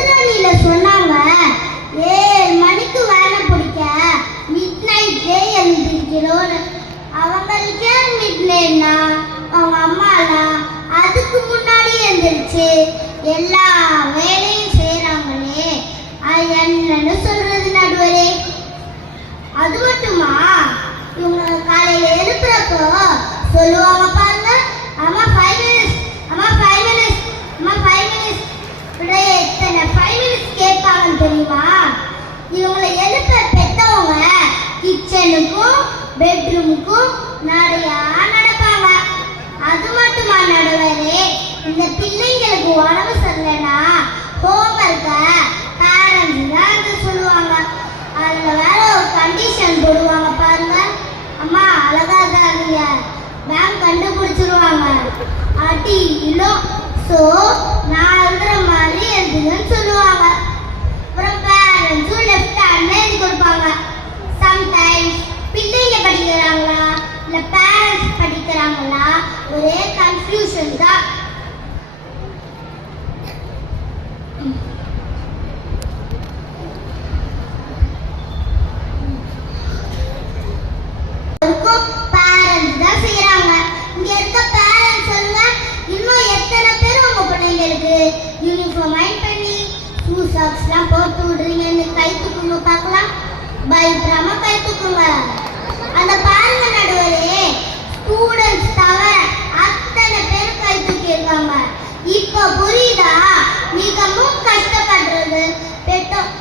எதிரணியில சொன்னாங்க 7 மணிக்கு வேலை பிடிக்க மிட் நைட்லே எழுந்திருக்கிறோன்னு. அவங்களுக்கே மிட் நைட்னா அவங்க அம்மாலாம் அதுக்கு முன்னாடி எழுந்திருச்சு எல்லா வேலையும் செய்யறாங்களே, அது என்னன்னு சொல்றது நடுவரே? அது மட்டுமா, இவங்க காலையில எழுப்புறப்போ சொல்லுவாங்க பாருங்க, அம்மா 5 மினிட்ஸ், அம்மா 5 மினிட்ஸ், அம்மா 5 மினிட்ஸ். எத்தனை 5 மினிட்ஸ் கேட்பாங்கன்னு தெரியுமா? இவங்களை எழுப்ப பெற்றவங்க கிச்சனுக்கும் பெட்ரூமுக்கும் நடையா நடப்பாங்க. அது மட்டுமா நடுவரே, இந்த பிள்ளைங்களுக்கு உடம்பு சரியில்லைன்னா ஹோம்ஒர்க்க பேரண்ட்ஸ் தான் சொல்லுவாங்க. அதுல வேற ஒரு கண்டிஷன் போடுவாங்க பாருங்க, அம்மா அழகா இருக்காங்க மேம் கண்டுபிடிச்சிருவாங்க, அடி இல்லோ ஸோ நான் எழுதுற மாதிரி எழுதுங்கன்னு சொல்லுவாங்க. அப்புறம் பேரண்ட்ஸும் லெஃப்ட் ஹேண்ட்ல எழுதி கொடுப்பாங்க. சம்டைம்ஸ் பிள்ளைங்க படிக்கிறாங்களா இல்லை பேரண்ட்ஸ் படிக்கிறாங்களா ஒரே கன்ஃபியூஷன் தான். பேரண்ட்ஸ் தான் செய்யறாங்க. இங்க இருக்க பேரண்ட்ஸ் சொல்லுங்க, இன்னும் எத்தனை பேர் உங்க பிள்ளைங்களுக்கு யூனிஃபார்ம் அயன் பண்ணி ஷூ சாக்ஸ்லாம் போட்டு விடுறீங்கன்னு கை தூக்குங்க பார்க்கலாம். பயப்படாம கை தூக்குங்க. அந்த பாருங்க நடுவரே, ஸ்டூடெண்ட்ஸ் தவிர அத்தனை பேர் கை தூக்கி இருக்காங்க. இப்ப புரியுதா மிகவும் கஷ்டப்படுறது பெற்றோர்